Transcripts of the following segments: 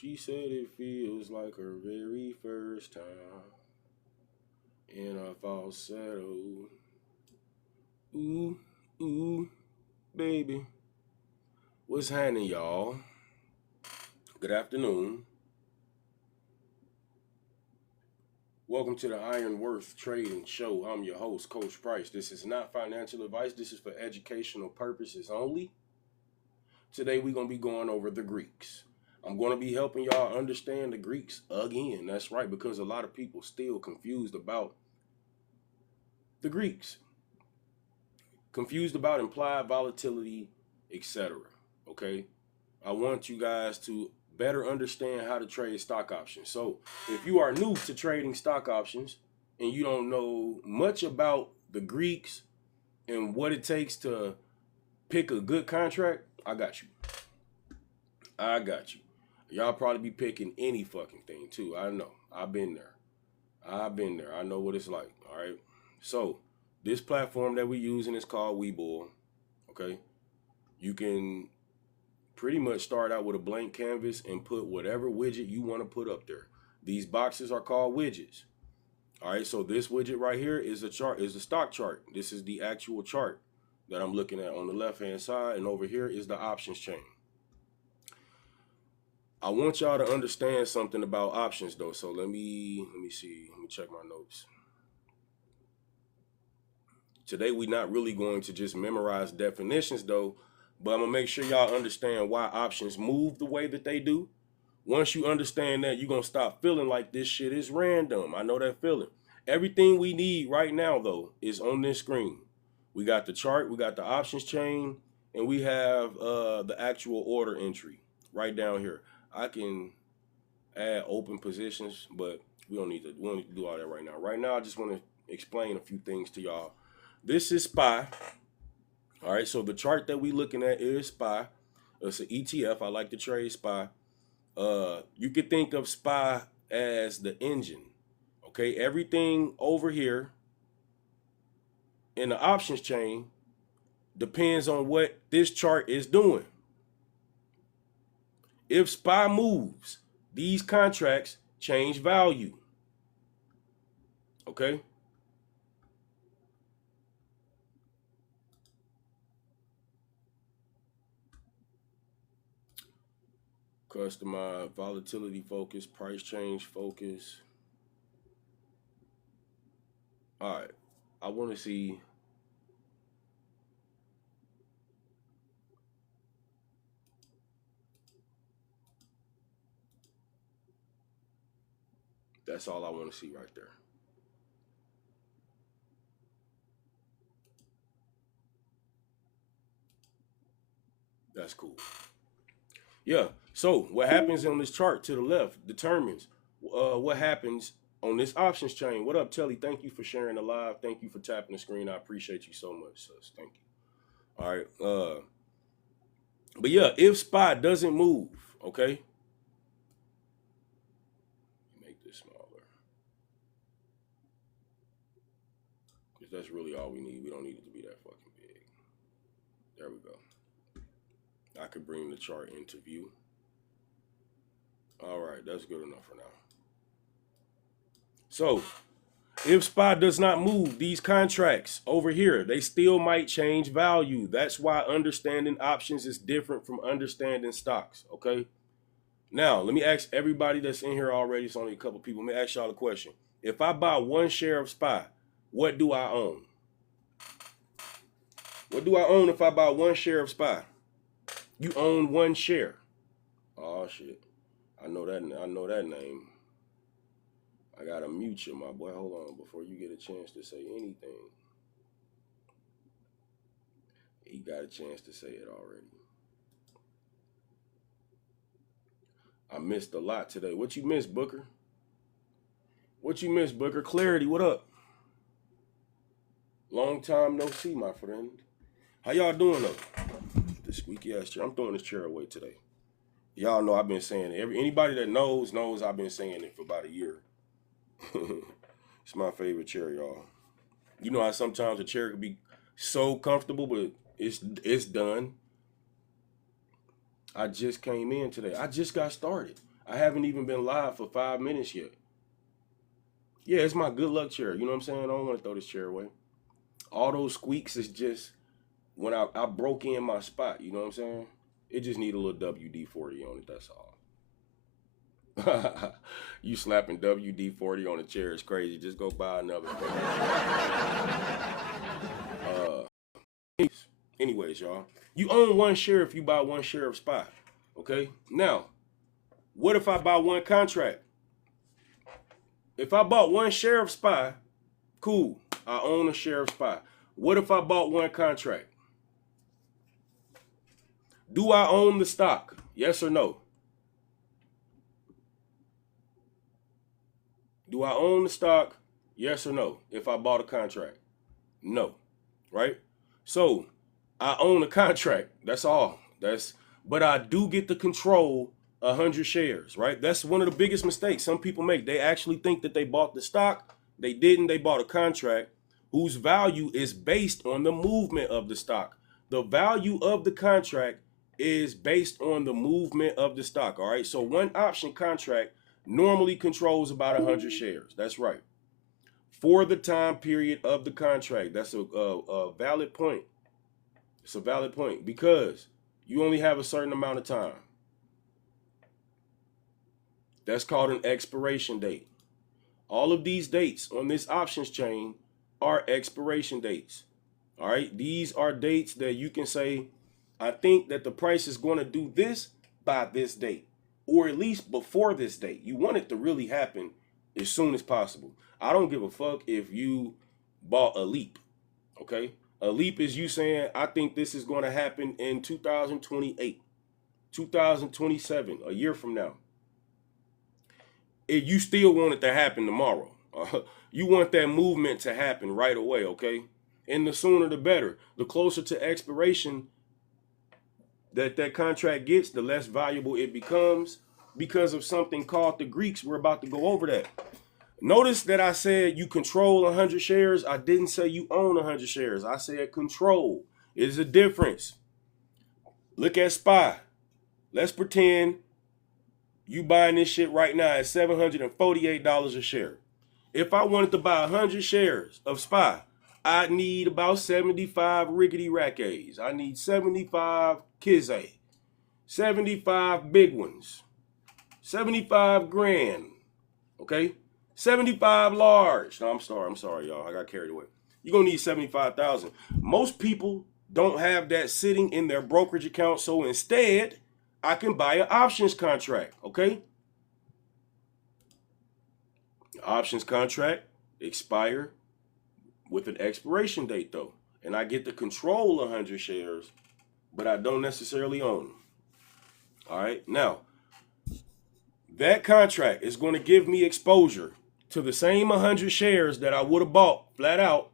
She said it feels like her very first time in a falsetto. Ooh, ooh, baby. What's happening, y'all? Good afternoon. Welcome to the Iron Worth Trading Show. I'm your host, Coach Price. This is not financial advice. This is for educational purposes only. Today we're going to be going over the Greeks. I'm going to be helping y'all understand the Greeks again. That's right, because a lot of people still confused about the Greeks. Confused about implied volatility, etc. Okay? I want you guys to better understand how to trade stock options. So, if you are new to trading stock options and you don't know much about the Greeks and what it takes to pick a good contract, I got you. I got you. Y'all probably be picking any fucking thing too. I know. I've been there. I know what it's like. All right. So this platform that we're using is called Webull. Okay. You can pretty much start out with a blank canvas and put whatever widget you want to put up there. These boxes are called widgets. All right. So this widget right here is a chart, is a stock chart. This is the actual chart that I'm looking at on the left hand side, and over here is the options chain. I want y'all to understand something about options though. So let me see. Let me check my notes. Today we're not really going to just memorize definitions though, but I'm gonna make sure y'all understand why options move the way that they do. Once you understand that, you're gonna stop feeling like this shit is random. I know that feeling. Everything we need right now though is on this screen. We got the chart, we got the options chain, and we have the actual order entry right down here. I can add open positions, but we don't need to do all that right now. Right now, I just want to explain a few things to y'all. This is SPY. All right, so the chart that we looking at is SPY. It's an ETF. I like to trade SPY. You could think of SPY as the engine. Okay, everything over here in the options chain depends on what this chart is doing. If SPY moves, these contracts change value. Okay? Customize, volatility focus, price change focus. All right. I want to see. That's all I want to see right there. That's cool. Yeah. So what happens on this chart to the left determines what happens on this options chain. What up, Telly? Thank you for sharing the live. Thank you for tapping the screen. I appreciate you so much, sis. Thank you. All right. But yeah, if SPY doesn't move, okay. Make this smaller because that's really all we need. We don't need it to be that fucking big. There we go. I could bring the chart into view. All right, that's good enough for now. So if SPY does not move, these contracts over here, they still might change value. That's why understanding options is different from understanding stocks, okay? Now, let me ask everybody that's in here already, it's only a couple people, let me ask y'all a question. If I buy one share of SPY, what do I own? What do I own if I buy one share of SPY? You own one share. Oh, shit. I know that name. I gotta mute you, my boy. Hold on before you get a chance to say anything. He got a chance to say it already. I missed a lot today. What you missed, Booker? What you missed, Booker? Clarity, what up? Long time no see, my friend. How y'all doing though? This squeaky ass chair. I'm throwing this chair away today. Y'all know I've been saying it. Anybody that knows I've been saying it for about a year. It's my favorite chair, y'all. You know how sometimes a chair can be so comfortable, but it's done. I just came in today. I just got started. I haven't even been live for 5 minutes yet. Yeah, it's my good luck chair. You know what I'm saying? I don't want to throw this chair away. All those squeaks is just when I broke in my spot. You know what I'm saying? It just need a little WD-40 on it. That's all. You slapping WD-40 on a chair is crazy. Just go buy another. Anyways, y'all, you own one share if you buy one share of SPY. Okay. Now, what if I buy one contract? If I bought one share of SPY, cool. I own a share of SPY. What if I bought one contract? Do I own the stock? Yes or no? Do I own the stock? Yes or no? If I bought a contract? No. Right? So I own a contract. That's all. But I do get to control 100 shares, right? That's one of the biggest mistakes some people make. They actually think that they bought the stock. They didn't. They bought a contract whose value is based on the movement of the stock. The value of the contract is based on the movement of the stock, all right? So one option contract normally controls about 100 shares. That's right. For the time period of the contract. That's a valid point. It's a valid point because you only have a certain amount of time. That's called an expiration date. All of these dates on this options chain are expiration dates. All right. These are dates that you can say, I think that the price is going to do this by this date, or at least before this date. You want it to really happen as soon as possible. I don't give a fuck if you bought a leap. Okay. A leap is you saying, I think this is going to happen in 2028, 2027, a year from now. You still want it to happen tomorrow. You want that movement to happen right away, okay? And the sooner the better. The closer to expiration that contract gets, the less valuable it becomes because of something called the Greeks. We're about to go over that. Notice that I said you control 100 shares. I didn't say you own 100 shares. I said control. It's a difference. Look at SPY. Let's pretend you buying this shit right now at $748 a share. If I wanted to buy 100 shares of SPY, I'd need about 75 rickety rack-A's. I need 75 Kiz-A, 75 big ones, 75 grand, okay? 75 large. No, I'm sorry, y'all. I got carried away. You're going to need 75,000. Most people don't have that sitting in their brokerage account, so instead, I can buy an options contract, okay? Options contract expire with an expiration date, though. And I get to control 100 shares, but I don't necessarily own them. All right? Now, that contract is going to give me exposure to the same 100 shares that I would have bought flat out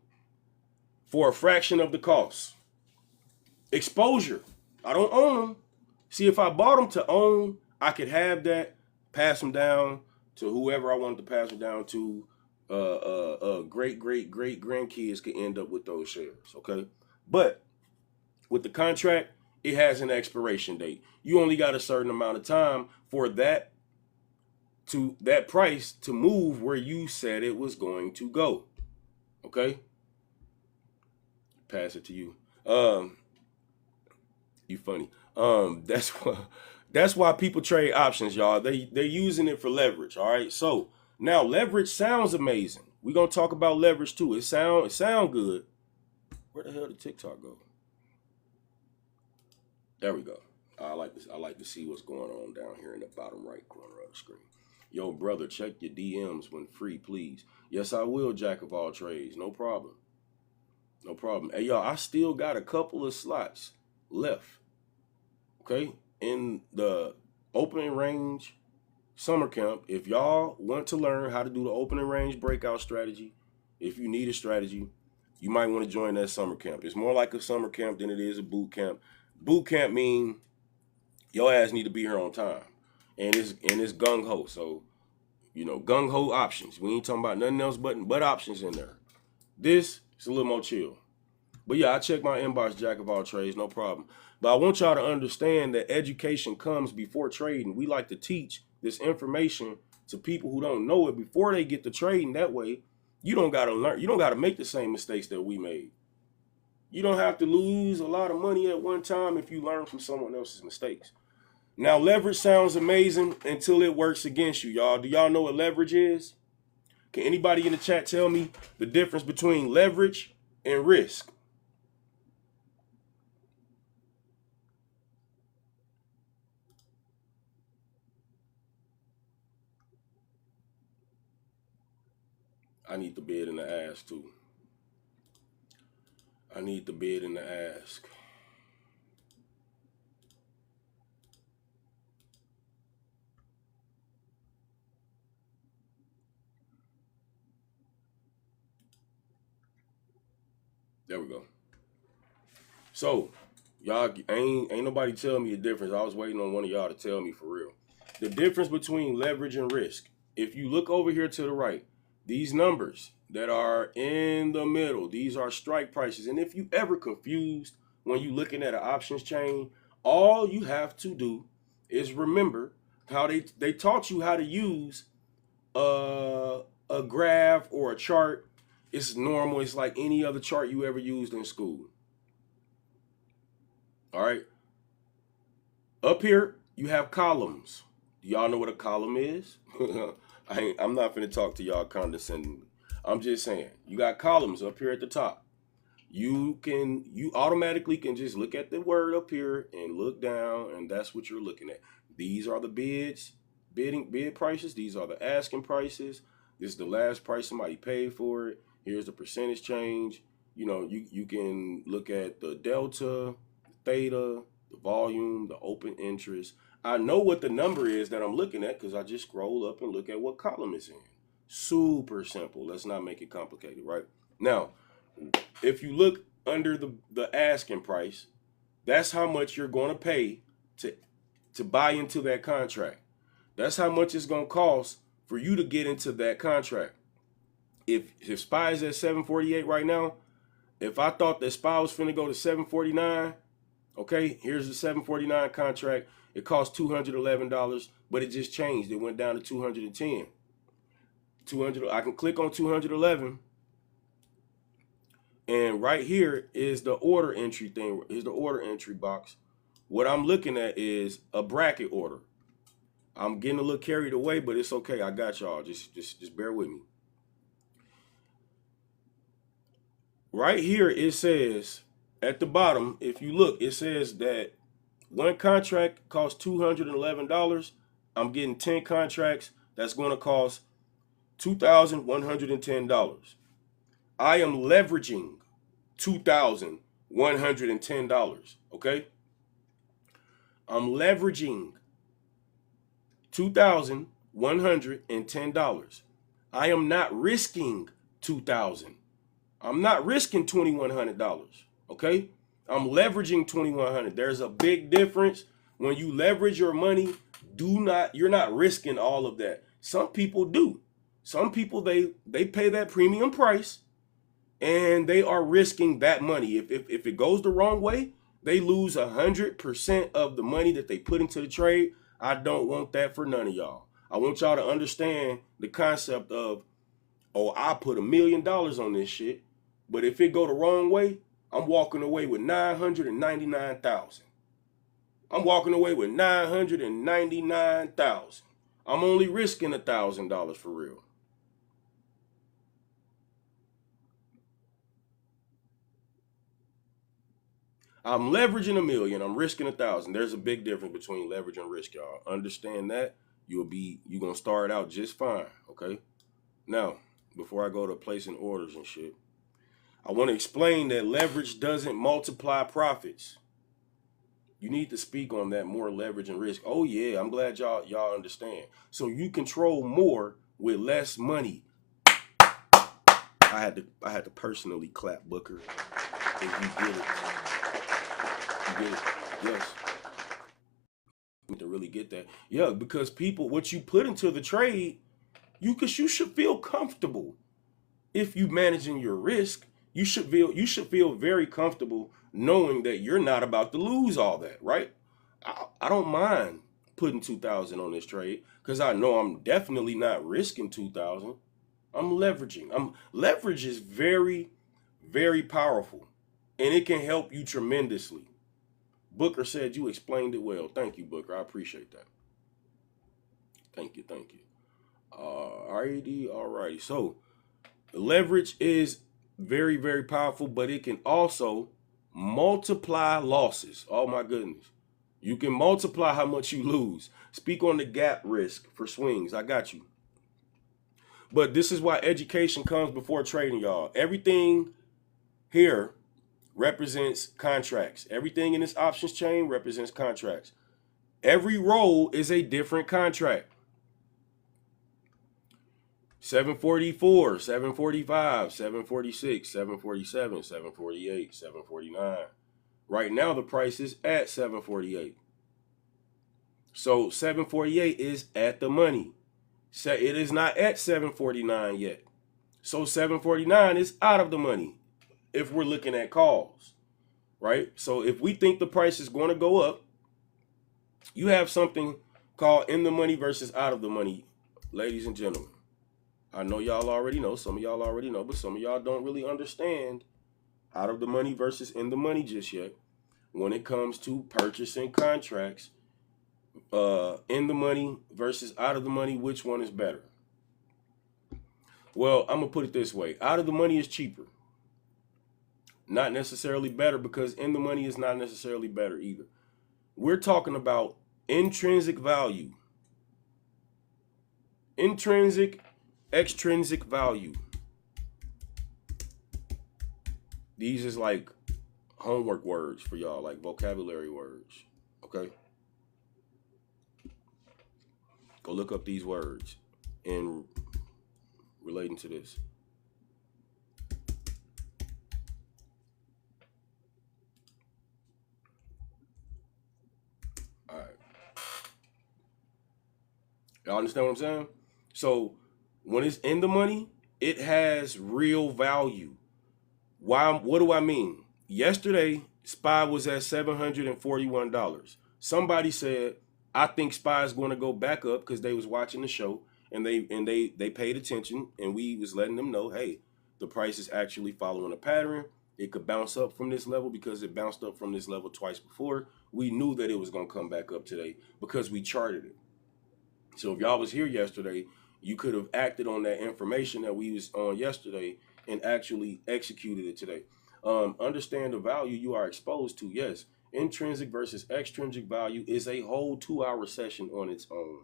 for a fraction of the cost. Exposure. I don't own them. See, if I bought them to own, I could have that, pass them down to whoever I wanted to pass them down to. Great grandkids could end up with those shares, okay? But with the contract, it has an expiration date. You only got a certain amount of time for that price to move where you said it was going to go, okay? Pass it to you. You funny. That's why people trade options, y'all. They're using it for leverage. All right. So now leverage sounds amazing. We're gonna talk about leverage too. It sound good. Where the hell did TikTok go? There we go. I like this. I like to see what's going on down here in the bottom right corner of the screen. Yo, brother, check your DMs when free, please. Yes, I will, jack of all trades. No problem. No problem. Hey, y'all, I still got a couple of slots left. Okay, in the opening range summer camp. If y'all want to learn how to do the opening range breakout strategy, if you need a strategy, you might want to join that summer camp. It's more like a summer camp than it is a boot camp. Boot camp mean your ass need to be here on time, and it's gung ho. So you know, gung ho options. We ain't talking about nothing else but options in there. This is a little more chill. But yeah, I check my inbox, jack of all trades, no problem. But I want y'all to understand that education comes before trading. We like to teach this information to people who don't know it before they get to trading. That way, you don't gotta learn. You don't gotta make the same mistakes that we made. You don't have to lose a lot of money at one time if you learn from someone else's mistakes. Now, leverage sounds amazing until it works against you, y'all. Do y'all know what leverage is? Can anybody in the chat tell me the difference between leverage and risk? I need the bid and the ask too. I need the bid and the ask. There we go. So, y'all ain't nobody tell me the difference. I was waiting on one of y'all to tell me for real. The difference between leverage and risk. If you look over here to the right, these numbers that are in the middle, these are strike prices. And if you ever confused when you looking at an options chain, all you have to do is remember how they taught you how to use a graph or a chart. It's normal. It's like any other chart you ever used in school. All right. Up here, you have columns. Do y'all know what a column is? I'm not finna talk to y'all condescendingly. I'm just saying, you got columns up here at the top. You automatically can just look at the word up here and look down, and that's what you're looking at. These are the bid prices. These are the asking prices. This is the last price somebody paid for it. Here's the percentage change. You know, you can look at the delta, theta, the volume, the open interest. I know what the number is that I'm looking at because I just scroll up and look at what column it's in. Super simple. Let's not make it complicated, right? Now, if you look under the asking price, that's how much you're going to pay to buy into that contract. That's how much it's going to cost for you to get into that contract. If SPY is at 748 right now, if I thought that SPY was finna go to 749, okay, here's the 749 contract. It cost $211, but it just changed. It went down to 210. I can click on 211. And right here is the order entry thing. Is the order entry box. What I'm looking at is a bracket order. I'm getting a little carried away, but it's okay. I got y'all. Just bear with me. Right here, it says at the bottom, if you look, it says that one contract costs $211. I'm getting 10 contracts. That's going to cost $2,110. I am leveraging $2,110. Okay? I'm leveraging $2,110. I am not risking $2,000. I'm not risking $2,100. Okay? I'm leveraging $2,100. There's a big difference. When you leverage your money, you're not risking all of that. Some people do. Some people they pay that premium price and they are risking that money. If it goes the wrong way, they lose 100% of the money that they put into the trade. I don't want that for none of y'all. I want y'all to understand the concept of, oh, I put $1 million on this shit, but if it go the wrong way, I'm walking away with $999,000. I'm walking away with $999,000. I'm only risking $1,000 for real. I'm leveraging $1 million. I'm risking $1,000. There's a big difference between leverage and risk, y'all. Understand that. You're gonna start out just fine. Okay. Now, before I go to placing orders and shit, I want to explain that leverage doesn't multiply profits. You need to speak on that more, leverage and risk. Oh yeah, I'm glad y'all understand. So you control more with less money. I had to personally clap Booker. If you get it. You get it. Yes. You need to really get that. Yeah, because people, what you put into the trade, you should feel comfortable. If you managing your risk, you should feel very comfortable knowing that you're not about to lose all that, right? I don't mind putting 2,000 on this trade because I know I'm definitely not risking 2,000. I'm leveraging. Leverage is very, very powerful, and it can help you tremendously. Booker said you explained it well. Thank you, Booker. I appreciate that. Thank you. Alrighty. So leverage is very, very powerful, but it can also multiply losses. Oh my goodness. You can multiply how much you lose. Speak on the gap risk for swings. I got you. But this is why education comes before trading, y'all. Everything here represents contracts. Everything in this options chain represents contracts. Every roll is a different contract. 744, 745, 746, 747, 748, 749. Right now the price is at 748. So 748 is at the money. So it is not at 749 yet. So 749 is out of the money if we're looking at calls, right? So if we think the price is going to go up, you have something called in the money versus out of the money, ladies and gentlemen. I know y'all already know, some of y'all already know, but some of y'all don't really understand out of the money versus in the money just yet. When it comes to purchasing contracts, in the money versus out of the money, which one is better? Well, I'm going to put it this way. Out of the money is cheaper. Not necessarily better, because in the money is not necessarily better either. We're talking about intrinsic value. Intrinsic, extrinsic value. These is like homework words for y'all, like vocabulary words. Okay? Go look up these words in relating to this. All right. Y'all understand what I'm saying? So when it's in the money, it has real value. Why? What do I mean? Yesterday, SPY was at $741. Somebody said, I think SPY is going to go back up, because they was watching the show and they paid attention, and we was letting them know, hey, the price is actually following a pattern. It could bounce up from this level because it bounced up from this level twice before. We knew that it was going to come back up today because we charted it. So if y'all was here yesterday, you could have acted on that information that we was on yesterday and actually executed it today. Understand the value you are exposed to. Yes, intrinsic versus extrinsic value is a whole 2-hour session on its own.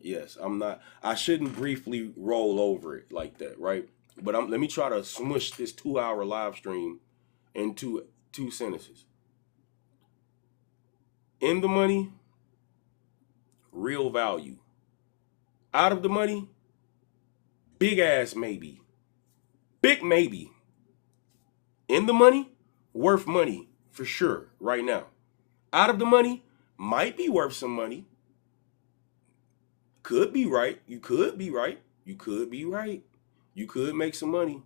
Yes, I shouldn't briefly roll over it like that, right? But let me try to smush this 2-hour live stream into 2 sentences. In the money, real value. Out of the money, big ass maybe. Big maybe. In the money, worth money for sure right now. Out of the money, might be worth some money. Could be right. You could be right. You could be right. You could make some money.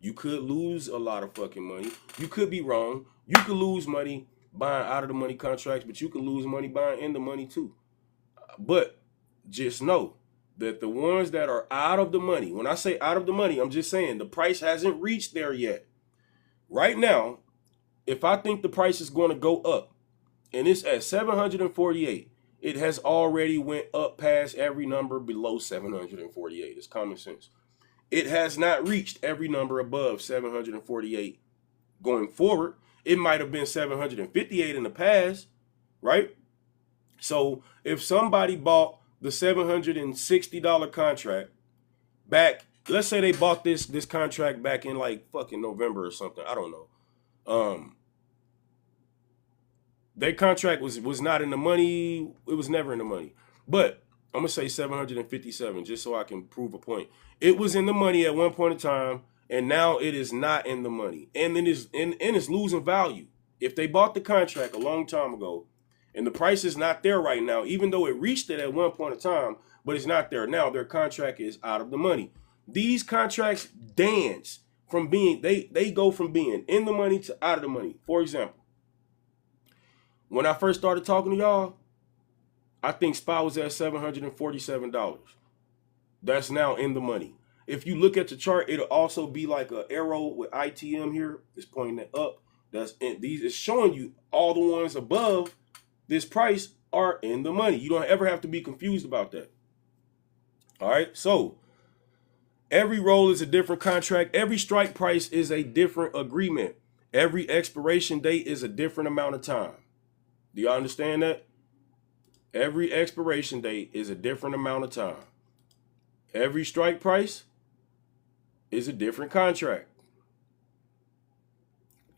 You could lose a lot of fucking money. You could be wrong. You could lose money buying out of the money contracts, but you could lose money buying in the money too. But just know that the ones that are out of the money, when I say out of the money, I'm just saying the price hasn't reached there yet. Right now, if I think the price is going to go up and it's at 748, it has already went up past every number below 748. It's common sense. It has not reached every number above 748 going forward. It might have been 758 in the past, right? So if somebody bought the $760 contract back, let's say they bought this contract back in like fucking November or something, I don't know. Their contract was not in the money. It was never in the money. But I'm gonna say 757 just so I can prove a point. It was in the money at one point in time, and now it is not in the money, and it's losing value. If they bought the contract a long time ago, and the price is not there right now, even though it reached it at one point in time, but it's not there now, their contract is out of the money. These contracts dance from being, they go from being in the money to out of the money. For example, when I first started talking to y'all, I think SPY was at $747. That's now in the money. If you look at the chart, it'll also be like an arrow with ITM here. It's pointing it up. That's in these. It's showing you all the ones above this price are in the money. You don't ever have to be confused about that. All right. So every roll is a different contract. Every strike price is a different agreement. Every expiration date is a different amount of time. Do y'all understand that? Every expiration date is a different amount of time. Every strike price is a different contract.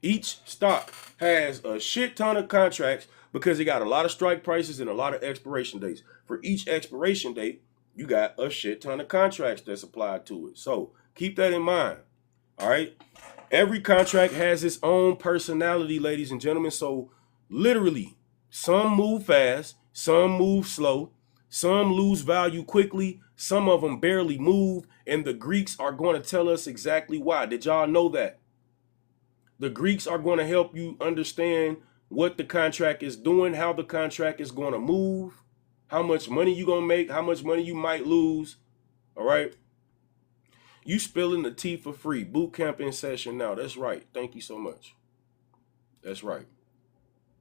Each stock has a shit ton of contracts because it got a lot of strike prices and a lot of expiration dates. For each expiration date, you got a shit ton of contracts that's applied to it. So keep that in mind. All right. Every contract has its own personality, ladies and gentlemen. So literally, some move fast, some move slow, some lose value quickly, some of them barely move, and the Greeks are going to tell us exactly why. Did y'all know that? The Greeks are going to help you understand what the contract is doing, how the contract is going to move, how much money you're going to make, how much money you might lose. All right. You spilling the tea for free. Boot camp in session now. That's right. Thank you so much. That's right.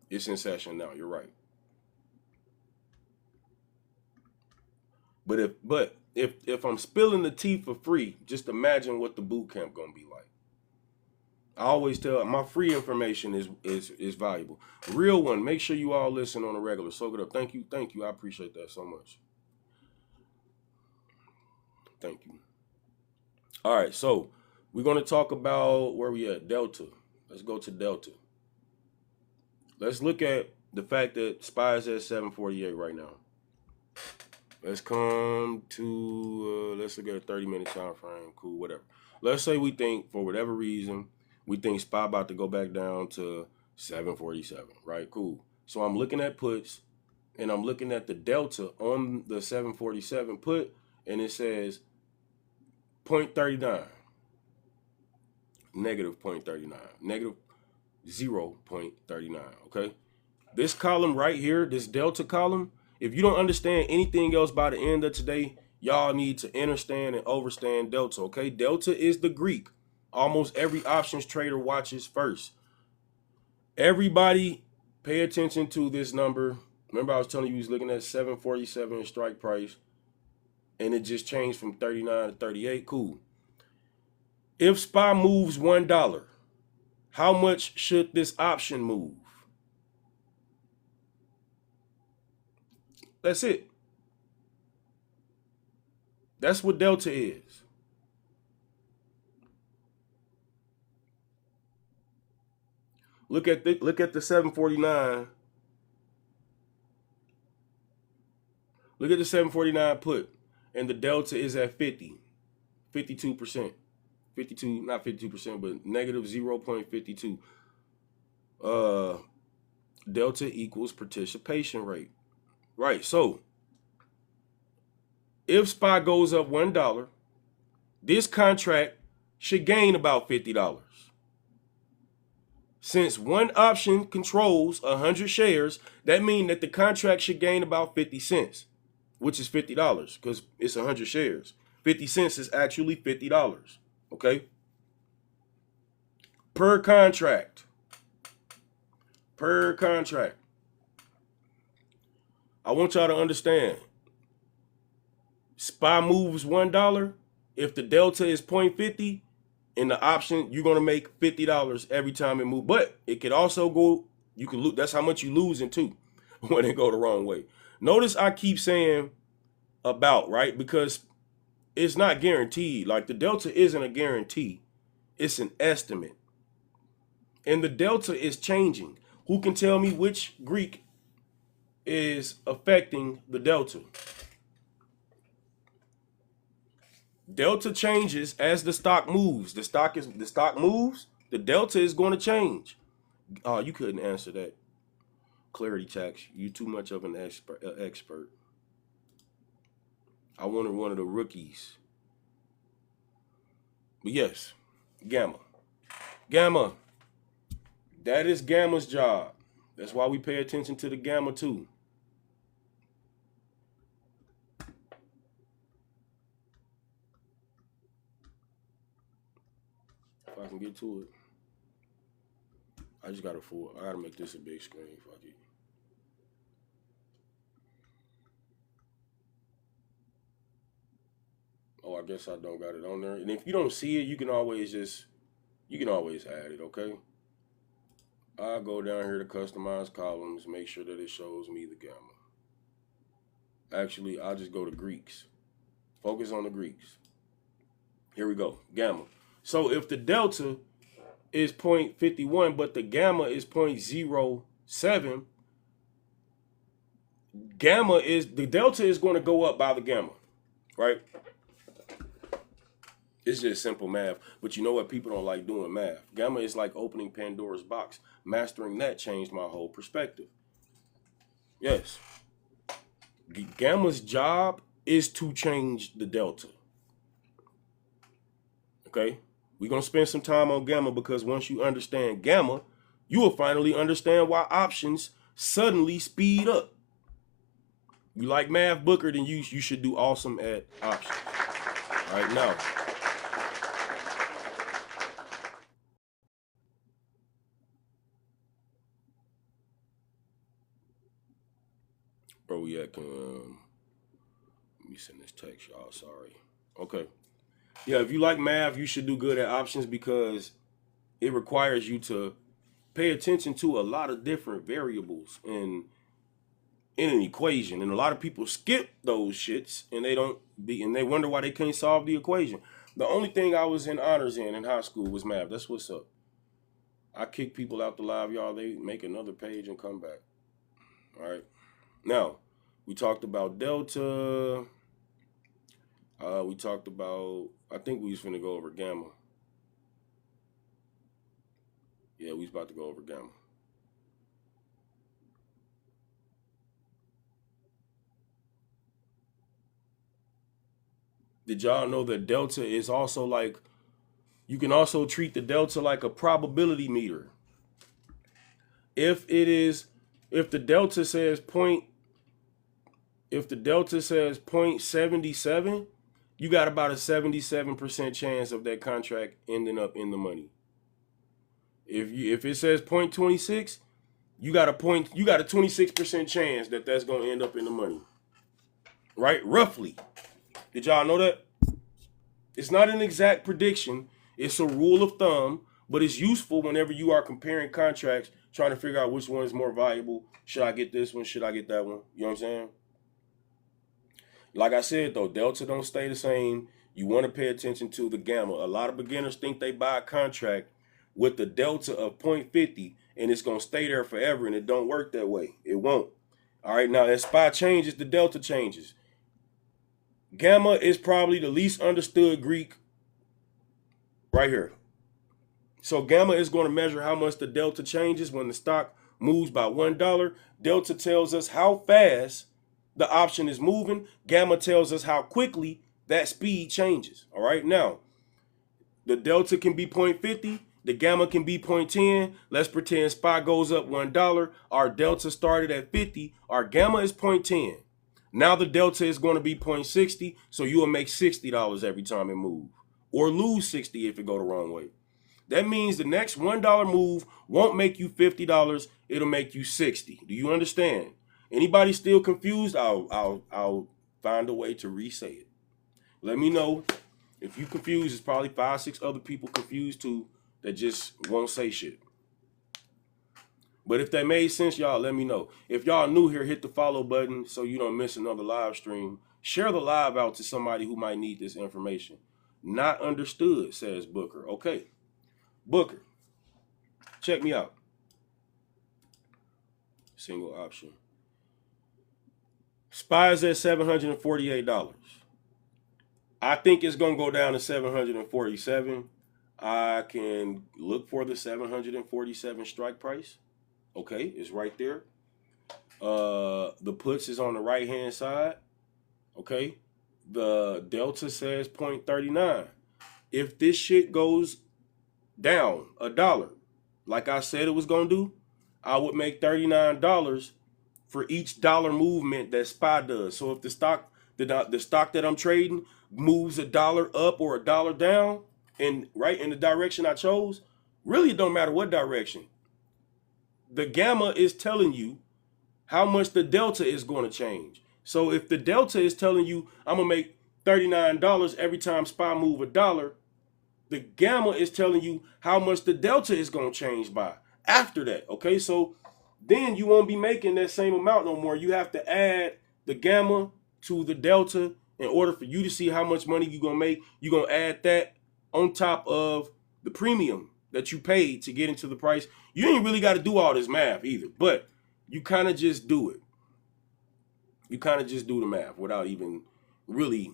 It's in session now. You're right. But if I'm spilling the tea for free, just imagine what the boot camp gonna be like. I always tell my free information is valuable. Real one, make sure you all listen on a regular. Soak it up. Thank you. I appreciate that so much. Thank you. All right, so we're gonna talk about where we at. Delta. Let's go to Delta. Let's look at the fact that SPY is at 748 right now. Let's come to, let's look at a 30-minute time frame. Cool, whatever. Let's say we think, for whatever reason, we think SPY about to go back down to 747, right? Cool. So I'm looking at puts, and I'm looking at the delta on the 747 put, and it says 0.39, negative 0.39, negative 0.39, okay? This column right here, this delta column, if you don't understand anything else by the end of today, y'all need to understand and overstand delta, okay? Delta is the Greek. Almost every options trader watches first. Everybody pay attention to this number. Remember I was telling you he was looking at 747 strike price, and it just changed from 39 to 38. Cool. If SPY moves $1, how much should this option move? That's it. That's what delta is. Look at the 749. Look at the 749 put, and the delta is at 50, 52%. 52, not 52%, but negative 0.52. Delta equals participation rate. Right, so if SPY goes up $1, this contract should gain about $50. Since one option controls 100 shares, that means that the contract should gain about 50 cents, which is $50 because it's 100 shares. 50 cents is actually $50, okay? Per contract. Per contract. I want y'all to understand. SPY moves $1. If the delta is 0.50 in the option, you're gonna make $50 every time it moves. But it could also go. You can lose. That's how much you lose in too when it go the wrong way. Notice I keep saying about, right, because it's not guaranteed. Like the delta isn't a guarantee. It's an estimate, and the delta is changing. Who can tell me which Greek is affecting the delta? Delta changes as the stock moves. The stock moves, the delta is going to change. Oh, you couldn't answer that. Clarity tax. You too much of an expert. I wanted one of the rookies. But yes, Gamma. Gamma. That is Gamma's job. That's why we pay attention to the Gamma too. If I can get to it. I just gotta I gotta make this a big screen. Fuck it. Oh, I guess I don't got it on there. And if you don't see it, you can always add it, okay? I'll go down here to customize columns, make sure that it shows me the gamma. Actually, I'll just go to Greeks. Focus on the Greeks. Here we go, gamma. So if the delta is 0.51, but the gamma is 0.07, the delta is going to go up by the gamma, right? It's just simple math. But you know what? People don't like doing math. Gamma is like opening Pandora's box. Mastering that changed my whole perspective. Yes. Gamma's job is to change the delta. Okay? We're going to spend some time on gamma because once you understand gamma, you will finally understand why options suddenly speed up. You like math, Booker, then you should do awesome at options. All right, now. Where we at? Let me send this text, y'all. Sorry. Okay. Yeah, if you like math, you should do good at options because it requires you to pay attention to a lot of different variables in an equation. And a lot of people skip those shits and they wonder why they can't solve the equation. The only thing I was in honors in high school was math. That's what's up. I kick people out the live, y'all. They make another page and come back. All right. Now, we talked about delta. We talked about, I think we was finna go over gamma. Yeah, we was about to go over gamma. Did y'all know that delta is also like, you can also treat the delta like a probability meter. If the delta says 0.77, you got about a 77% chance of that contract ending up in the money. If it says 0.26, you got a 26% chance that that's gonna end up in the money. Right? Roughly. Did y'all know that? It's not an exact prediction. It's a rule of thumb, but it's useful whenever you are comparing contracts, trying to figure out which one is more valuable. Should I get this one? Should I get that one? You know what I'm saying? Like I said, though, delta don't stay the same. You want to pay attention to the gamma. A lot of beginners think they buy a contract with the delta of 0.50 and it's going to stay there forever, and it don't work that way. It won't. All right, now as SPY changes, the delta changes. Gamma is probably the least understood Greek right here. So gamma is going to measure how much the delta changes when the stock moves by $1. Delta tells us how fast the option is moving. Gamma tells us how quickly that speed changes. All right, now the delta can be 0.50. The gamma can be 0.10. Let's pretend SPY goes up $1. Our delta started at 50. Our gamma is 0.10. Now the delta is going to be 0.60, so you will make $60 every time it moves, or lose 60 if it go the wrong way. That means the next $1 move won't make you $50. It'll make you 60. Do you understand? Anybody still confused? I'll find a way to re-say it. Let me know. If you confused, there's probably 5, 6 other people confused too that just won't say shit. But if that made sense, y'all let me know. If y'all new here, hit the follow button so you don't miss another live stream. Share the live out to somebody who might need this information. Not understood, says Booker. Okay, Booker, check me out. Single option. SPY is at $748. I think it's going to go down to 747. I can look for the 747 strike price. Okay, it's right there. The puts is on the right hand side. Okay, the delta says 0.39. If this shit goes down $1, like I said it was gonna do, I would make $39 for each dollar movement that SPY does. So if the stock that I'm trading moves $1 up or $1 down, and right in the direction I chose, really it don't matter what direction. The gamma is telling you how much the delta is going to change. So if the delta is telling you I'm gonna make $39 every time SPY move a dollar, the gamma is telling you how much the delta is going to change by after that. Okay, so then you won't be making that same amount no more. You have to add the gamma to the delta in order for you to see how much money you're going to make. You're going to add that on top of the premium that you paid to get into the price. You ain't really got to do all this math either, but you kind of just do it. You kind of just do the math without even really,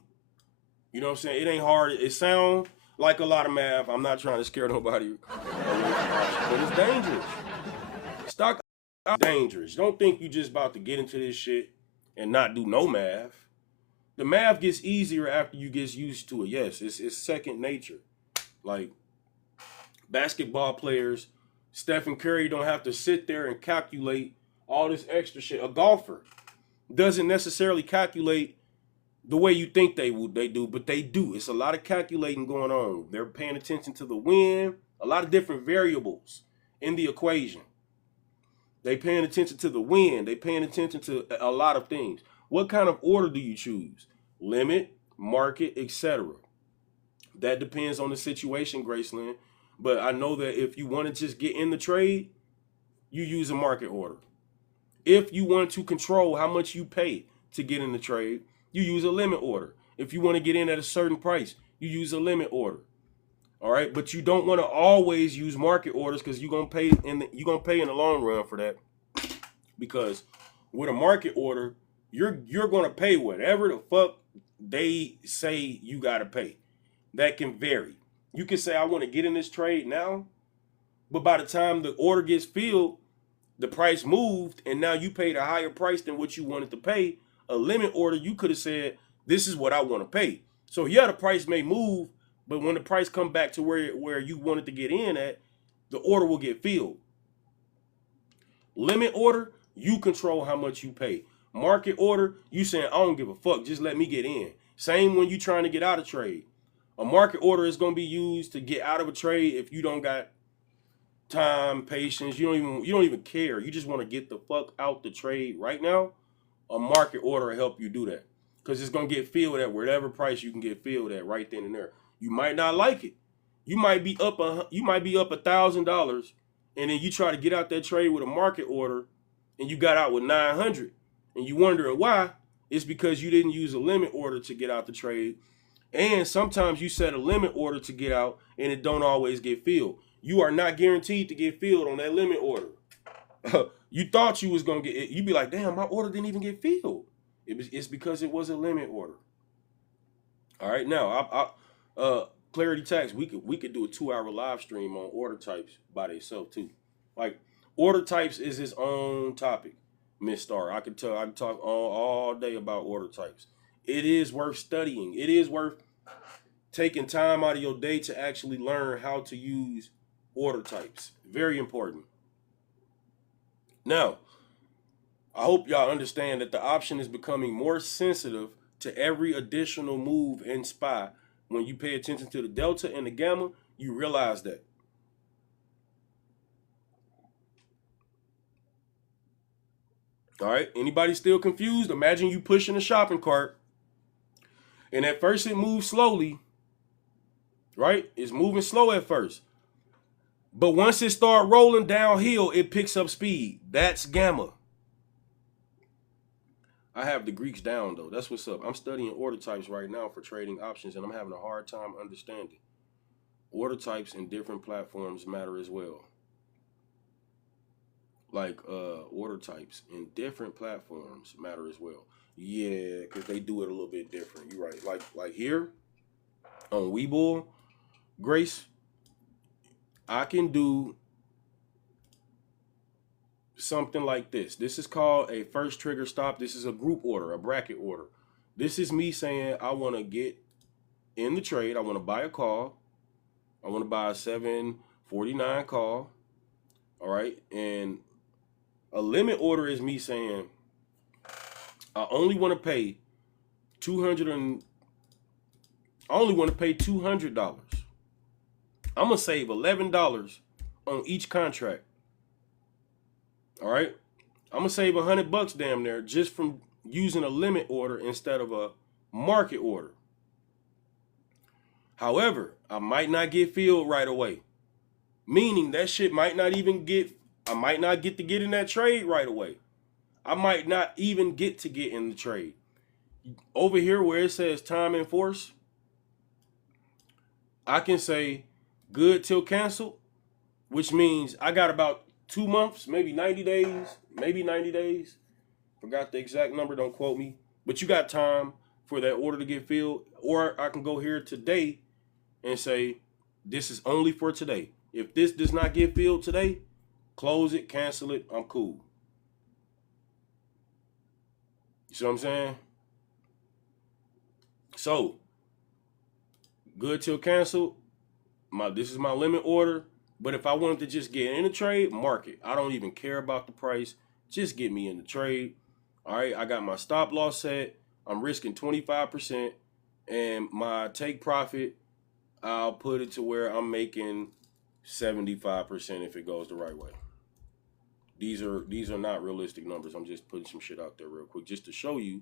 you know what I'm saying? It ain't hard. It sounds like a lot of math. I'm not trying to scare nobody, but it's dangerous. Stock is dangerous. Don't think you just about to get into this shit and not do no math. The math gets easier after you get used to it. Yes, it's second nature. Like basketball players, Stephen Curry don't have to sit there and calculate all this extra shit. A golfer doesn't necessarily calculate the way you think they do, but they do. It's a lot of calculating going on. They're paying attention to the wind, a lot of different variables in the equation. They paying attention to the wind. They paying attention to a lot of things. What kind of order do you choose? Limit, market, etc. That depends on the situation, Graceland. But I know that if you want to just get in the trade, you use a market order. If you want to control how much you pay to get in the trade, you use a limit order. If you want to get in at a certain price, you use a limit order. All right, but you don't want to always use market orders because you're gonna pay in the long run for that. Because with a market order, you're gonna pay whatever the fuck they say you gotta pay. That can vary. You can say I want to get in this trade now, but by the time the order gets filled, the price moved, and now you paid a higher price than what you wanted to pay. A limit order, you could have said, this is what I want to pay. So yeah, the price may move, but when the price come back to where you wanted to get in at, the order will get filled. Limit order, you control how much you pay. Market order, you saying, I don't give a fuck, just let me get in. Same when you trying to get out of trade. A market order is going to be used to get out of a trade if you don't got time, patience, you don't even care. You just want to get the fuck out the trade right now. A market order will help you do that because it's gonna get filled at whatever price you can get filled at right then and there. You might not like it. You might be up $1,000, and then you try to get out that trade with a market order, and you got out with 900, and you wondering why? It's because you didn't use a limit order to get out the trade, and sometimes you set a limit order to get out, and it don't always get filled. You are not guaranteed to get filled on that limit order. You thought you was gonna get it. You'd be like, damn, my order didn't even get filled. It's because it was a limit order. All right, now Clarity Tax, we could do a 2-hour live stream on order types by themselves too. Like order types is its own topic, Miss Star. I can talk all day about order types. It is worth studying. It is worth taking time out of your day to actually learn how to use order types. Very important. Now, I hope y'all understand that the option is becoming more sensitive to every additional move in SPY. When you pay attention to the delta and the gamma, you realize that. All right, anybody still confused? Imagine you pushing a shopping cart, and at first it moves slowly, right? It's moving slow at first. But once it starts rolling downhill, it picks up speed. That's gamma. I have the Greeks down, though. That's what's up. I'm studying order types right now for trading options, and I'm having a hard time understanding. Order types in different platforms matter as well. Like order types in different platforms matter as well. Yeah, because they do it a little bit different. You're right. Like here on Webull, Grace, I can do something like this. This is called a first trigger stop. This is a group order, a bracket order. This is me saying I want to get in the trade. I want to buy a call. I want to buy a 749 call. All right. And a limit order is me saying I only want to pay $200. I'm going to save $11 on each contract. All right? I'm going to save $100 damn near just from using a limit order instead of a market order. However, I might not get filled right away. Meaning that shit might not even get, I might not get to get in that trade right away. I might not even get to get in the trade. Over here where it says time in force, I can say good till canceled, which means I got about 2 months, maybe 90 days. Forgot the exact number, don't quote me. But you got time for that order to get filled. Or I can go here today and say, this is only for today. If this does not get filled today, close it, cancel it, I'm cool. You see what I'm saying? So, good till canceled. This is my limit order. But if I wanted to just get in the trade, mark it. I don't even care about the price. Just get me in the trade. All right, I got my stop loss set. I'm risking 25%. And my take profit, I'll put it to where I'm making 75% if it goes the right way. These are not realistic numbers. I'm just putting some shit out there real quick just to show you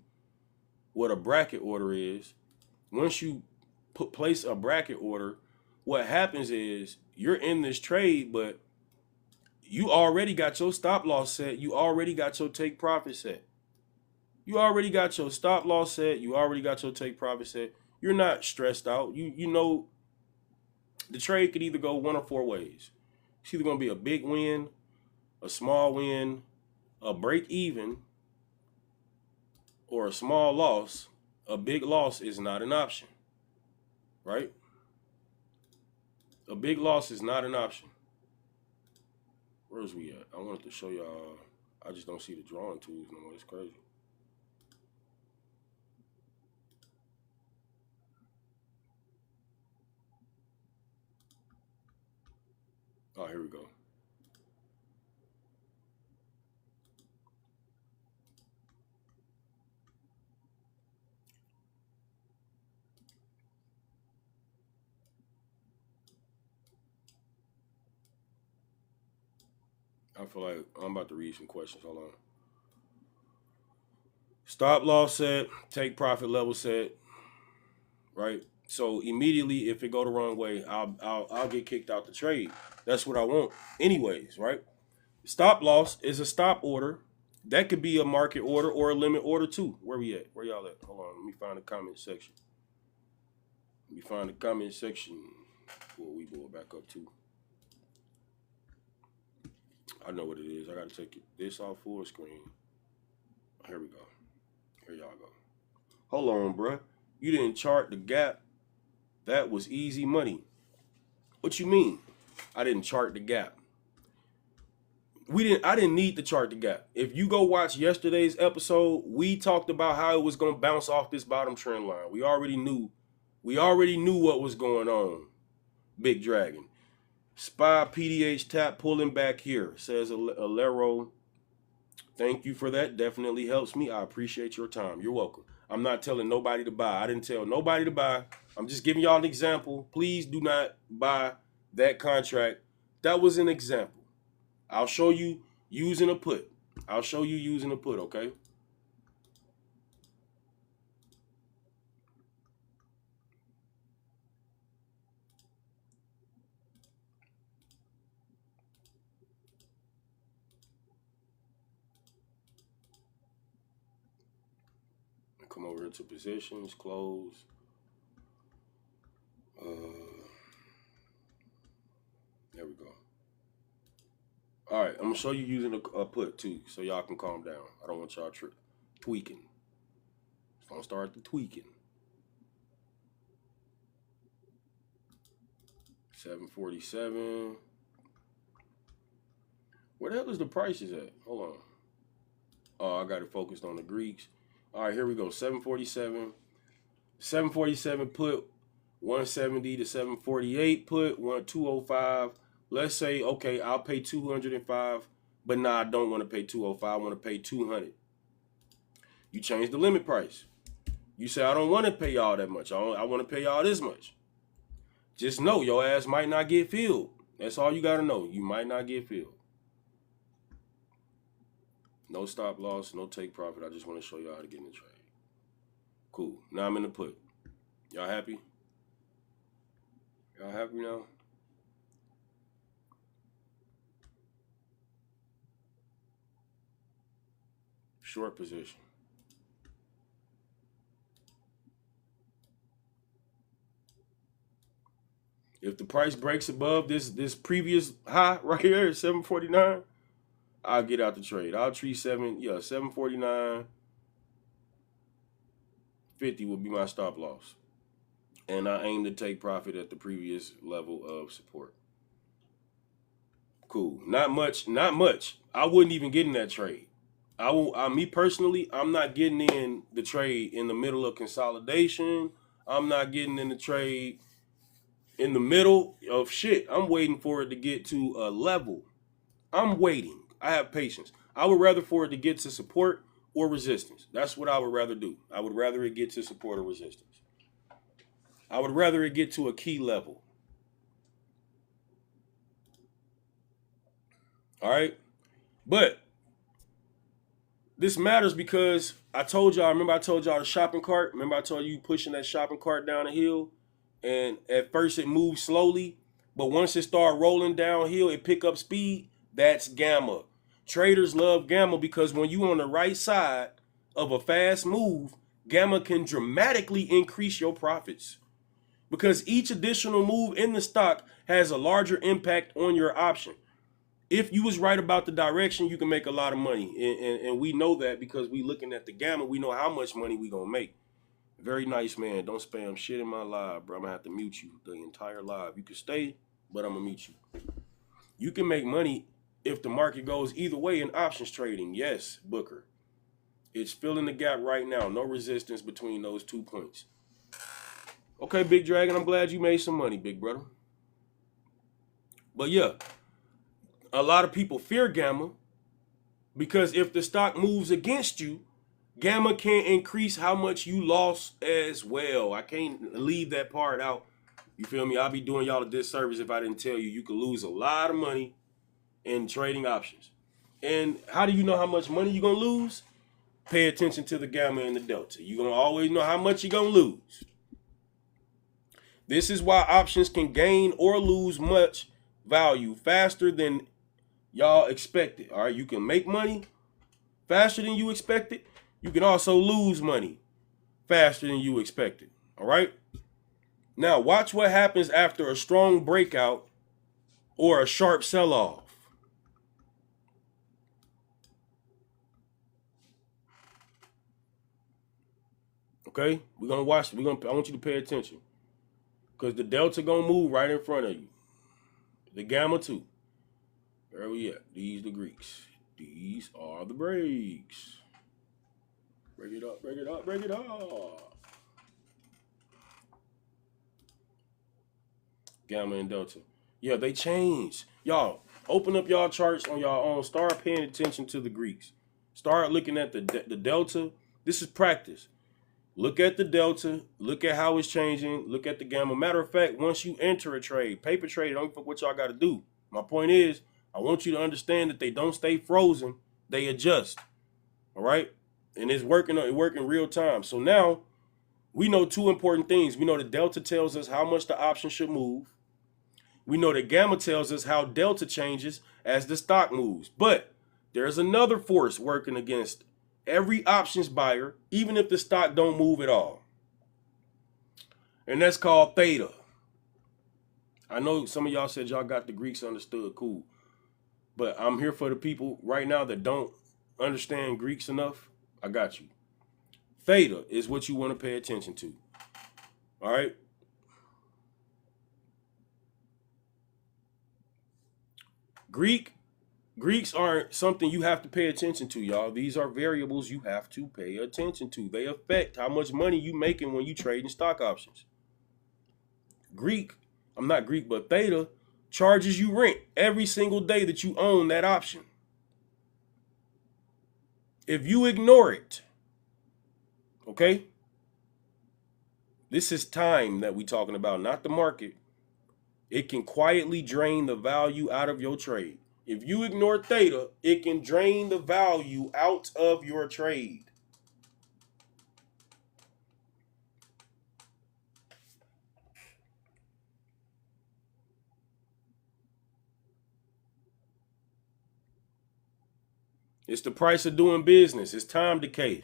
what a bracket order is. Once you place a bracket order, what happens is you're in this trade, but you already got your stop loss set. You already got your take profit set. You already got your stop loss set. You already got your take profit set. You're not stressed out. You know the trade could either go one or four ways. It's either going to be a big win, a small win, a break even, or a small loss. A big loss is not an option, right? A big loss is not an option. Where's we at? I wanted to show y'all. I just don't see the drawing tools no more. It's crazy. Oh, here we go. I feel like I'm about to read some questions. Hold on. Stop loss set, take profit level set, right? So immediately, if it go the wrong way, I'll get kicked out the trade. That's what I want, anyways, right? Stop loss is a stop order. That could be a market order or a limit order too. Where we at? Where y'all at? Hold on, let me find the comment section. Let me find the comment section. What we go back up to. I know what it is. I gotta take this off full screen. Here we go. Here y'all go. Hold on, bruh. You didn't chart the gap. That was easy money. What you mean? I didn't chart the gap. I didn't need to chart the gap. If you go watch yesterday's episode, we talked about how it was gonna bounce off this bottom trend line. We already knew what was going on. Big Dragon. SPY PDH tap pulling back here, says Alero. Thank you for that. Definitely helps me. I appreciate your time. You're welcome. I'm not telling nobody to buy. I didn't tell nobody to buy. I'm just giving y'all an example. Please do not buy that contract. That was an example. I'll show you using a put. I'll show you using a put, okay? Come over into positions, close. There we go. All right, I'm gonna show you using a put too, so y'all can calm down. I don't want y'all tweaking. It's gonna start the tweaking. 747. Where the hell is the prices at? Hold on. Oh, I got it focused on the Greeks. All right, here we go. 747. 747 put 170 to 748 put 205. Let's say, okay, I'll pay 205, but nah, I don't want to pay 205. I want to pay 200. You change the limit price. You say, I don't want to pay y'all that much. I want to pay y'all this much. just know your ass might not get filled. That's all you got to know. You might not get filled. No stop loss, no take profit. I just want to show y'all how to get in the trade. Cool. Now I'm in the put. Y'all happy? Y'all happy now? Short position. If the price breaks above this previous high right here at 749, I'll get out the trade. I'll treat 749.50 will be my stop loss. And I aim to take profit at the previous level of support. Cool. Not much. Not much. I wouldn't even get in that trade. Me personally, I'm not getting in the trade in the middle of consolidation. I'm not getting in the trade in the middle of shit. I'm waiting for it to get to a level. I'm waiting. I have patience. I would rather for it to get to support or resistance. That's what I would rather do. I would rather it get to support or resistance. I would rather it get to a key level. All right. But this matters because I told y'all, remember I told y'all the shopping cart? Remember I told you pushing that shopping cart down the hill? And at first it moves slowly, but once it starts rolling downhill, it pick up speed. That's gamma. Traders love gamma because when you on the right side of a fast move, gamma can dramatically increase your profits. Because each additional move in the stock has a larger impact on your option. If you was right about the direction, you can make a lot of money. And we know that because we looking at the gamma, we know how much money we gonna make. Very nice, man. Don't spam shit in my live, bro. I'm gonna have to mute you the entire live. You can stay, but I'm gonna mute you. You can make money if the market goes either way in options trading. Yes, Booker. It's filling the gap right now. No resistance between those 2 points. Okay, Big Dragon, I'm glad you made some money, big brother. But yeah, a lot of people fear gamma because if the stock moves against you, gamma can increase how much you lost as well. I can't leave that part out. You feel me? I'll be doing y'all a disservice if I didn't tell you could lose a lot of money in trading options. And how do you know how much money you're going to lose? Pay attention to the gamma and the delta. You're going to always know how much you're going to lose. This is why options can gain or lose much value faster than y'all expected. All right, you can make money faster than you expected. You can also lose money faster than you expected. All right. Now watch what happens after a strong breakout or a sharp sell-off. Okay, we're gonna watch. I want you to pay attention because the delta gonna move right in front of you. The gamma too. Where we at? These the Greeks. These are the breaks. Break it up, break it up, break it up. Gamma and delta. Yeah, they changed. Y'all, open up y'all charts on y'all own. Start paying attention to the Greeks. Start looking at the delta. This is practice. Look at the delta. Look at how it's changing. Look at the gamma. Matter of fact, once you enter a trade, paper trade, don't fuck what y'all got to do. My point is, I want you to understand that they don't stay frozen. They adjust. All right? And it's working real time. So now we know two important things. We know the delta tells us how much the option should move. We know that gamma tells us how delta changes as the stock moves. But there's another force working against every options buyer, even if the stock don't move at all. And that's called theta. I know some of y'all said y'all got the Greeks understood. Cool. But I'm here for the people right now that don't understand Greeks enough. I got you. Theta is what you want to pay attention to. All right? Greeks aren't something you have to pay attention to, y'all. These are variables you have to pay attention to. They affect how much money you making when you trade in stock options. Theta charges you rent every single day that you own that option. If you ignore it, okay? This is time that we talking about, not the market. It can quietly drain the value out of your trade. If you ignore theta, it can drain the value out of your trade. It's the price of doing business. It's time decay.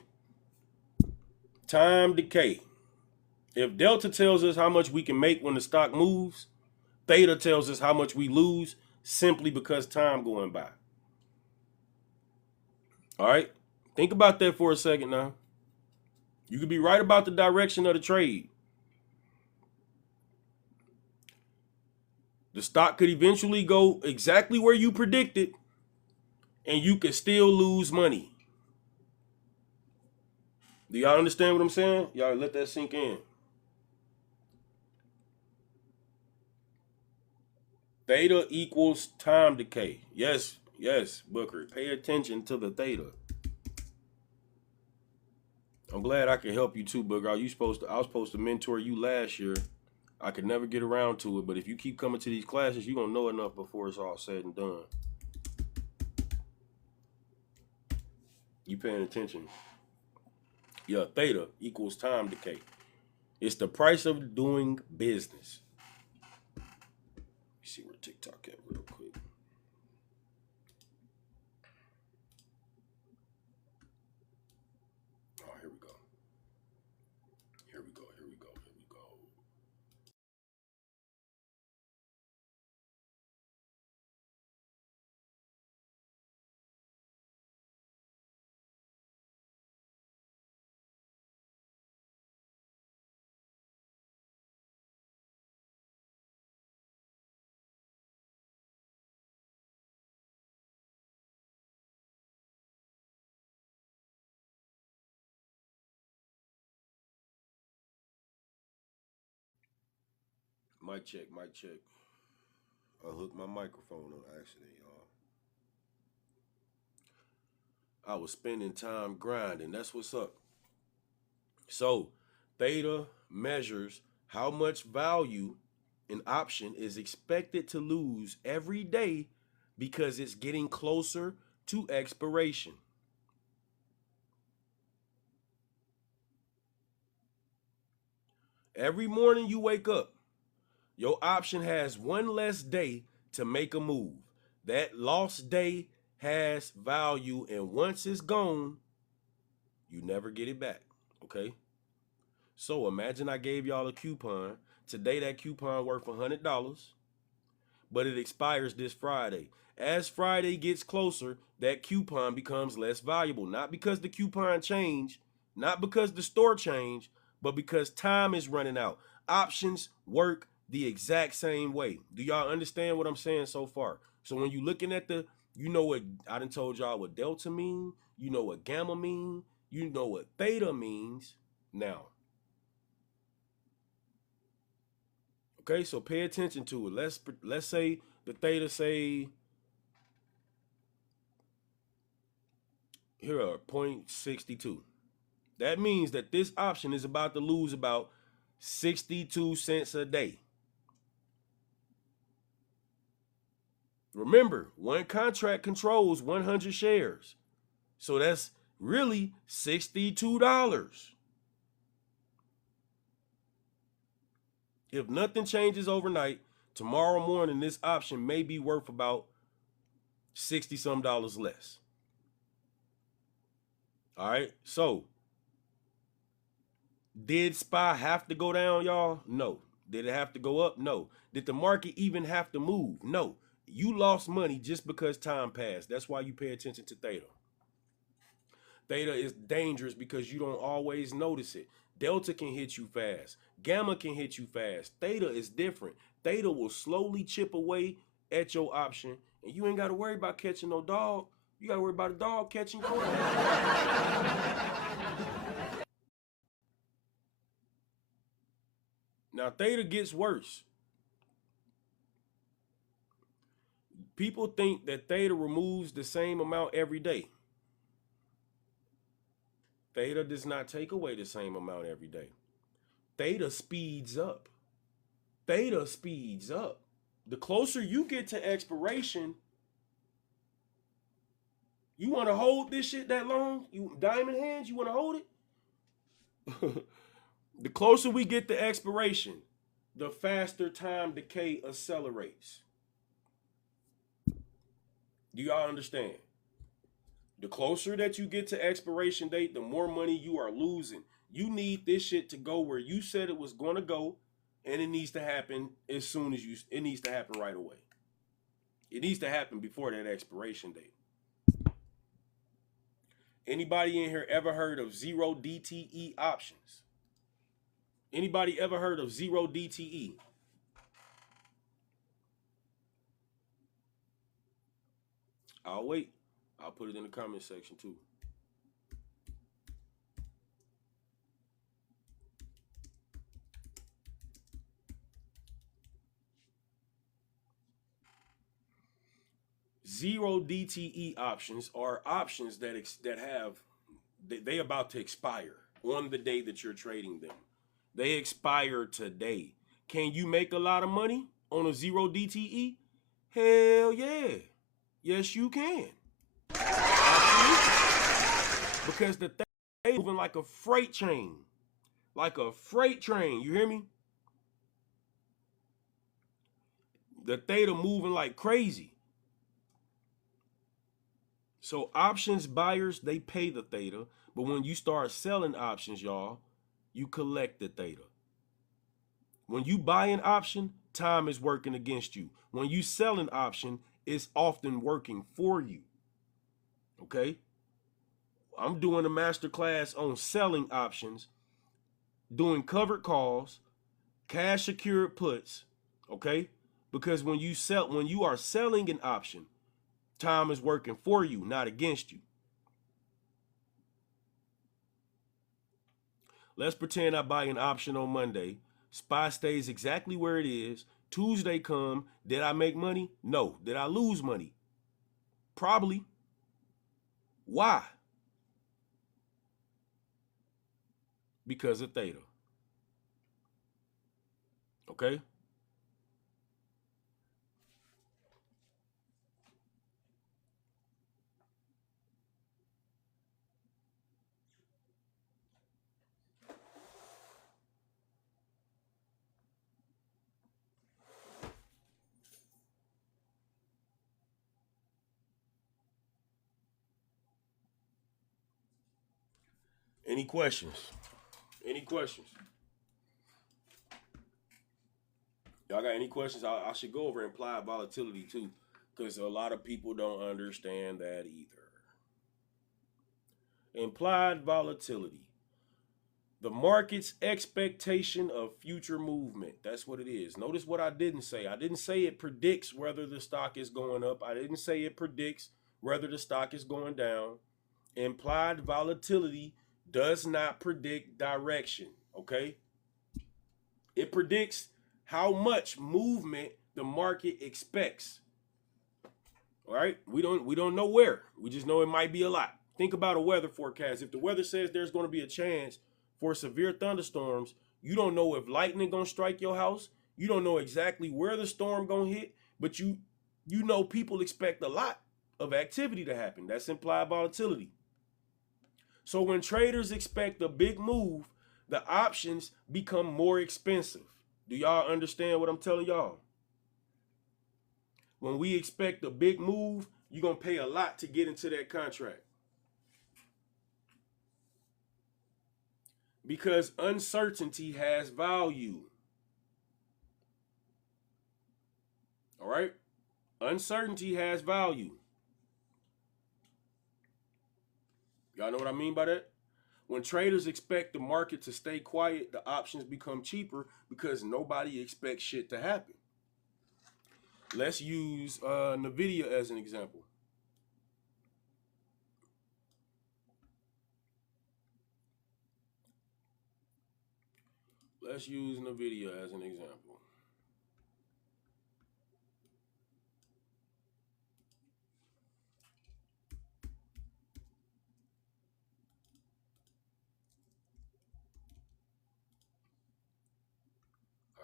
Time decay. If delta tells us how much we can make when the stock moves, theta tells us how much we lose simply because time going by. All right? Think about that for a second now. You could be right about the direction of the trade. The stock could eventually go exactly where you predicted, and you could still lose money. Do y'all understand what I'm saying? Y'all let that sink in. Theta equals time decay. Yes, yes, Booker. Pay attention to the theta. I'm glad I can help you too, Booker. I was supposed to mentor you last year. I could never get around to it, but if you keep coming to these classes, you're gonna know enough before it's all said and done. You paying attention? Yeah, theta equals time decay. It's the price of doing business. Let me see where TikTok at real quick. Oh, here we go. Here we go. Here we go. Here we go. Mic check, mic check. I hooked my microphone on accident, y'all. I was spending time grinding. That's what's up. So, theta measures how much value an option is expected to lose every day because it's getting closer to expiration. Every morning you wake up, your option has one less day to make a move. That lost day has value, and once it's gone, you never get it back. Okay? So imagine I gave y'all a coupon. Today that coupon worth $100, but it expires this Friday. As Friday gets closer, that coupon becomes less valuable. Not because the coupon changed, not because the store changed, but because time is running out. Options work the exact same way. Do y'all understand what I'm saying so far? So when you're looking at you know what I done told y'all what delta mean, you know what gamma mean, you know what theta means. Now, okay, so pay attention to it. Let's say the theta say here are 0.62. That means that this option is about to lose about 62 cents a day. Remember, one contract controls 100 shares. So that's really $62. If nothing changes overnight, tomorrow morning this option may be worth about 60 some dollars less. All right. So, did SPY have to go down, y'all? No. Did it have to go up? No. Did the market even have to move? No. You lost money just because time passed. That's why you pay attention to theta. Theta is dangerous because you don't always notice it. Delta can hit you fast. Gamma can hit you fast. Theta is different. Theta will slowly chip away at your option, and you ain't got to worry about catching no dog. You got to worry about a dog catching yours. Now, theta gets worse. People think that theta removes the same amount every day. Theta does not take away the same amount every day. Theta speeds up. Theta speeds up. The closer you get to expiration, you want to hold this shit that long? You diamond hands, you want to hold it? The closer we get to expiration, the faster time decay accelerates. Do y'all understand? The closer that you get to expiration date, the more money you are losing. You need this shit to go where you said it was going to go, and it needs to happen as soon as it needs to happen right away. It needs to happen before that expiration date. Anybody in here ever heard of 0 DTE options? Anybody ever heard of 0 DTE? I'll wait. I'll put it in the comment section too. Zero DTE options are options that they about to expire on the day that you're trading them. They expire today. Can you make a lot of money on a 0 DTE? Hell yeah. Yes, you can. Because the thing is moving like a freight train. Like a freight train. You hear me? The theta moving like crazy. So options buyers, they pay the theta. But when you start selling options, y'all, you collect the theta. When you buy an option, time is working against you. When you sell an option, it's often working for you. Okay? I'm doing a masterclass on selling options, doing covered calls, cash secured puts, okay? Because when you are selling an option, time is working for you, not against you. Let's pretend I buy an option on Monday. SPY stays exactly where it is. Tuesday come. Did I make money? No. Did I lose money? Probably. Why? Because of theta. Okay? Any questions? Any questions? Y'all got any questions? I should go over implied volatility too, because a lot of people don't understand that either. Implied volatility. The market's expectation of future movement. That's what it is. Notice what I didn't say. I didn't say it predicts whether the stock is going up. I didn't say it predicts whether the stock is going down. Implied volatility does not predict direction, okay? It predicts how much movement the market expects. All right? We don't know where. We just know it might be a lot. Think about a weather forecast. If the weather says there's going to be a chance for severe thunderstorms, you don't know if lightning going to strike your house. You don't know exactly where the storm going to hit, but you know people expect a lot of activity to happen. That's implied volatility. So when traders expect a big move, the options become more expensive. Do y'all understand what I'm telling y'all? When we expect a big move, you're going to pay a lot to get into that contract. Because uncertainty has value. All right? Uncertainty has value. Y'all know what I mean by that? When traders expect the market to stay quiet, the options become cheaper because nobody expects shit to happen. Let's use NVIDIA as an example. Let's use NVIDIA as an example.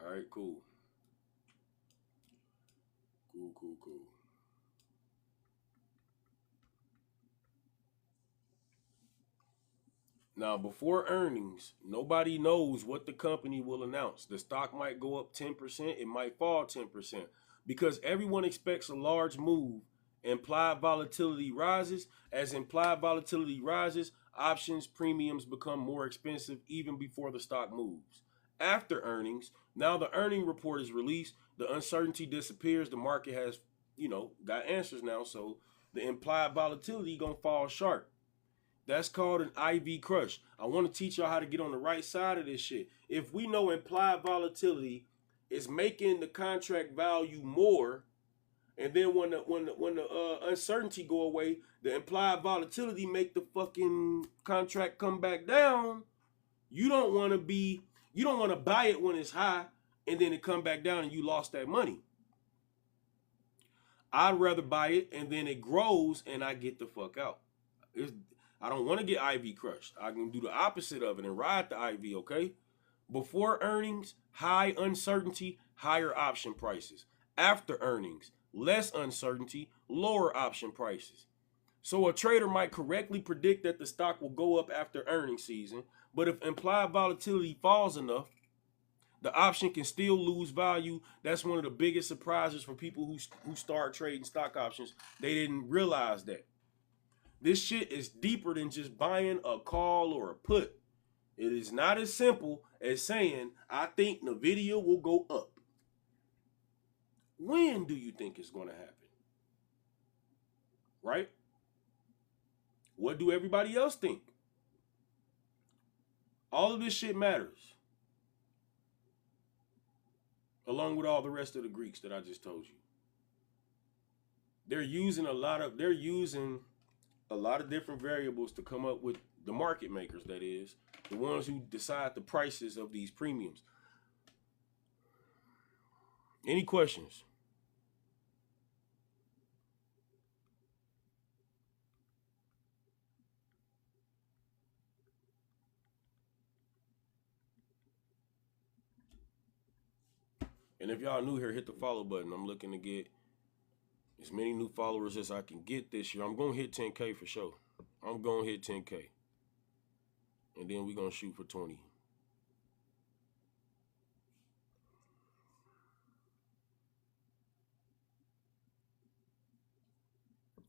All right, cool. Cool. Now, before earnings, nobody knows what the company will announce. The stock might go up 10%, it might fall 10%, because everyone expects a large move. Implied volatility rises. As implied volatility rises, options premiums become more expensive even before the stock moves. After earnings, now the earning report is released, the uncertainty disappears, the market has, got answers now, so the implied volatility gonna fall sharp. That's called an IV crush. I want to teach y'all how to get on the right side of this shit. If we know implied volatility is making the contract value more, and then when the uncertainty go away, the implied volatility make the fucking contract come back down. You don't want to buy it when it's high, and then it come back down and you lost that money. I'd rather buy it and then it grows and I get the fuck out. I don't want to get IV crushed. I can do the opposite of it and ride the IV, okay? Before earnings, high uncertainty, higher option prices. After earnings, less uncertainty, lower option prices. So a trader might correctly predict that the stock will go up after earnings season, but if implied volatility falls enough, the option can still lose value. That's one of the biggest surprises for people who start trading stock options. They didn't realize that. This shit is deeper than just buying a call or a put. It is not as simple as saying, I think Nvidia will go up. When do you think it's going to happen? Right? What do everybody else think? All of this shit matters. Along with all the rest of the Greeks that I just told you. They're using a lot of different variables to come up with the market makers, that is, the ones who decide the prices of these premiums. Any questions? And if y'all new here, hit the follow button. I'm looking to get as many new followers as I can get this year. I'm going to hit 10K for sure. I'm going to hit 10K. And then we're going to shoot for 20.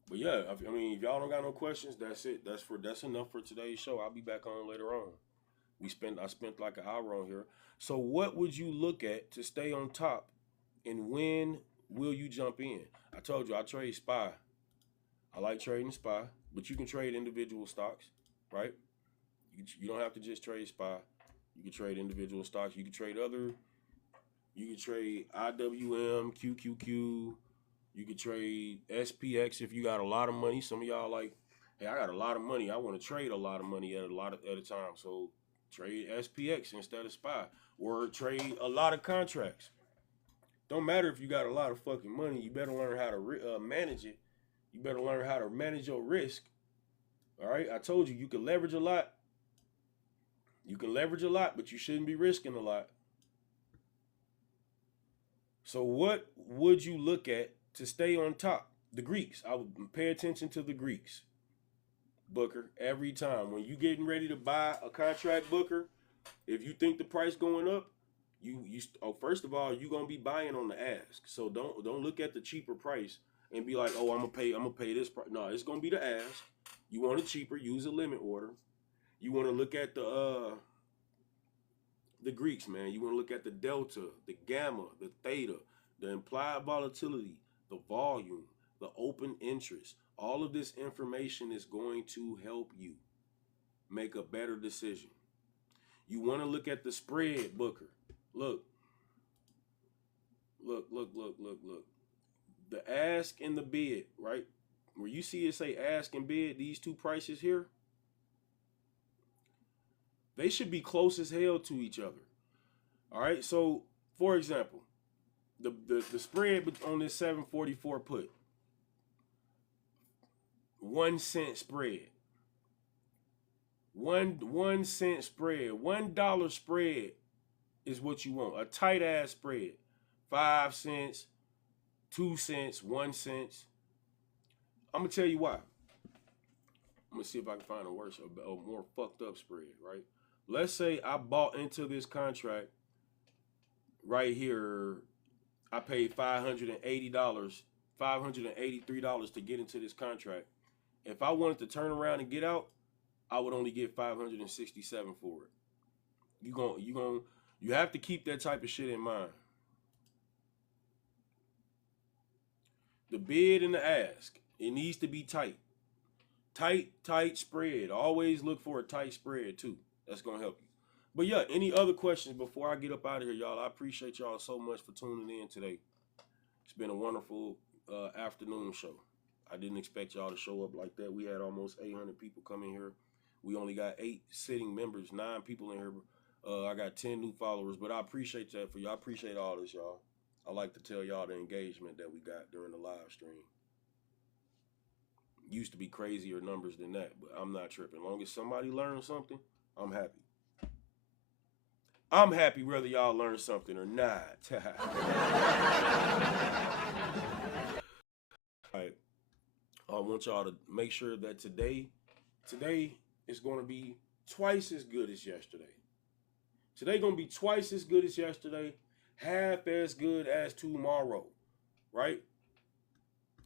But yeah, I mean, if y'all don't got no questions, that's it. That's enough for today's show. I'll be back on later on. I spent like an hour on here. So what would you look at to stay on top, and when will you jump in? I told you I trade SPY. I like trading SPY, but you can trade individual stocks, right? You don't have to just trade SPY. You can trade individual stocks. You can trade IWM, QQQ. You can trade SPX if you got a lot of money. Some of y'all like, hey, I got a lot of money. I want to trade a lot of money at a time. So trade SPX instead of SPY, or trade a lot of contracts. Don't matter if you got a lot of fucking money. You better learn how to manage it. You better learn how to manage your risk. All right, I told you can leverage a lot. You can leverage a lot, but you shouldn't be risking a lot. So what would you look at to stay on top? The Greeks. I would pay attention to the Greeks. Booker, every time. When you getting ready to buy a contract, Booker, if you think the price going up, first of all, you're gonna be buying on the ask. So don't look at the cheaper price and be like, oh, I'm gonna pay this price. No, it's gonna be the ask. You want it cheaper, use a limit order. You want to look at the Greeks, man. You want to look at the delta, the gamma, the theta, the implied volatility, the volume, the open interest. All of this information is going to help you make a better decision. You want to look at the spread, Booker. Look. The ask and the bid, right? Where you see it say ask and bid, these two prices here, they should be close as hell to each other. All right. So, for example, the spread on this 744 put, 1 cent spread, 1 cent spread, $1 spread is what you want. A tight ass spread, 5 cents, 2 cents, 1 cent. I'm gonna tell you why. I'm gonna see if I can find a more fucked up spread, right? Let's say I bought into this contract right here. I paid $580, $583 to get into this contract. If I wanted to turn around and get out, I would only get 567 for it. You have to keep that type of shit in mind. The bid and the ask, it needs to be tight. Tight spread. Always look for a tight spread too. That's gonna help you. But yeah, any other questions before I get up out of here, y'all? I appreciate y'all so much for tuning in today. It's been a wonderful afternoon show. I didn't expect y'all to show up like that. We had almost 800 people come in here. We only got 8 sitting members, 9 people in here. I got 10 new followers, but I appreciate that for y'all. I appreciate all this, y'all. I like to tell y'all the engagement that we got during the live stream. Used to be crazier numbers than that, but I'm not tripping. As long as somebody learns something, I'm happy. I'm happy whether y'all learn something or not. All right. I want y'all to make sure that today is going to be twice as good as yesterday. Today going to be twice as good as yesterday, half as good as tomorrow, right?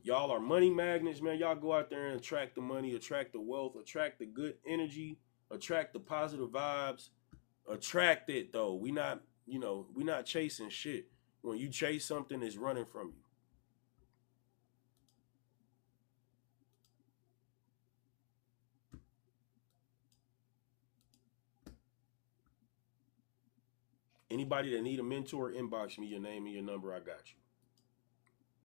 Y'all are money magnets, man. Y'all go out there and attract the money, attract the wealth, attract the good energy, attract the positive vibes. Attract it though. We not chasing shit. When you chase something, it's running from you. Anybody that need a mentor, inbox me your name and your number. I got you.